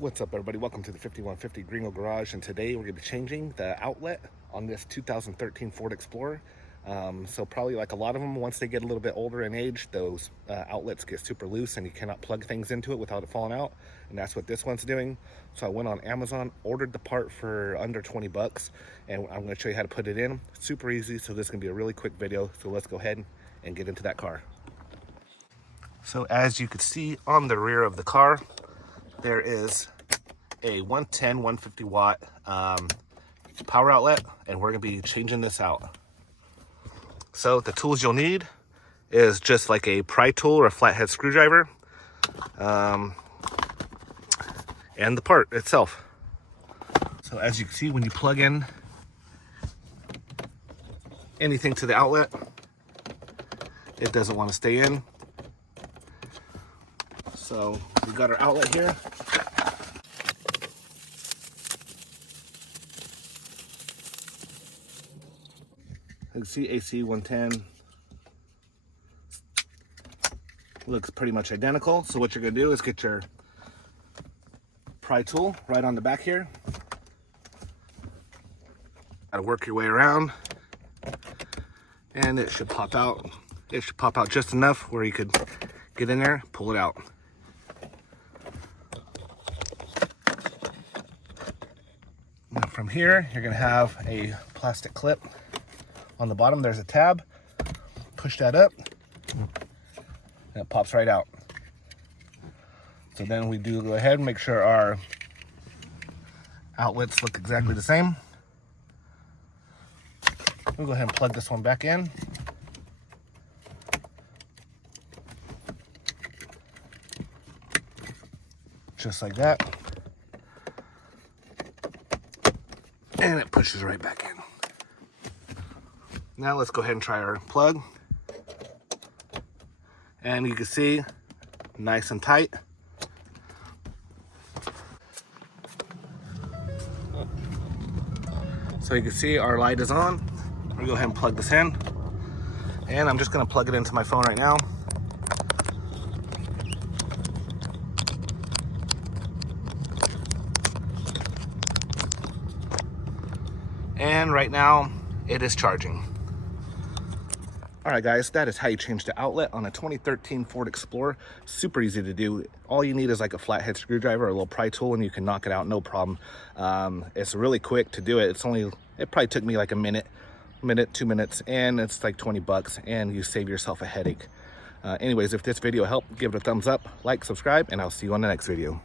What's up, everybody? Welcome to the 5150 Gringo Garage, and today we're going to be changing the outlet on this 2013 Ford Explorer. So probably like a lot of them, once they get a little bit older in age, those outlets get super loose and you cannot plug things into it without it falling out, and that's what this one's doing. So I went on Amazon, ordered the part for under 20 bucks, and I'm going to show you how to put it in. Super easy, so this is going to be a really quick video, so let's go ahead and get into that car. So as you can see on the rear of the car, there is a 110, 150 watt power outlet, and we're going to be changing this out. So the tools you'll need is just like a pry tool or a flathead screwdriver, and the part itself. So as you can see, when you plug in anything to the outlet, it doesn't want to stay in. So we've got our outlet here. You can see AC 110 looks pretty much identical. So what you're going to do is get your pry tool right on the back here. Got to work your way around, and it should pop out. It should pop out just enough where you could get in there, pull it out. Now from here, you're going to have a plastic clip. On the bottom, there's a tab. Push that up, and it pops right out. So then we do go ahead and make sure our outlets look exactly the same. We'll go ahead and plug this one back in. Just like that. And it pushes right back in. Now let's go ahead and try our plug. And you can see, nice and tight. So you can see our light is on. We'll go ahead and plug this in. And I'm just gonna plug it into my phone right now. And right now, it is charging. All right, guys, that is how you change the outlet on a 2013 Ford Explorer. Super easy to do. All you need is like a flathead screwdriver or a little pry tool, and you can knock it out, no problem. It's really quick to do it. It probably took me like a minute, 2 minutes, and it's like 20 bucks, and you save yourself a headache. Anyways, if this video helped, give it a thumbs up, like, subscribe, and I'll see you on the next video.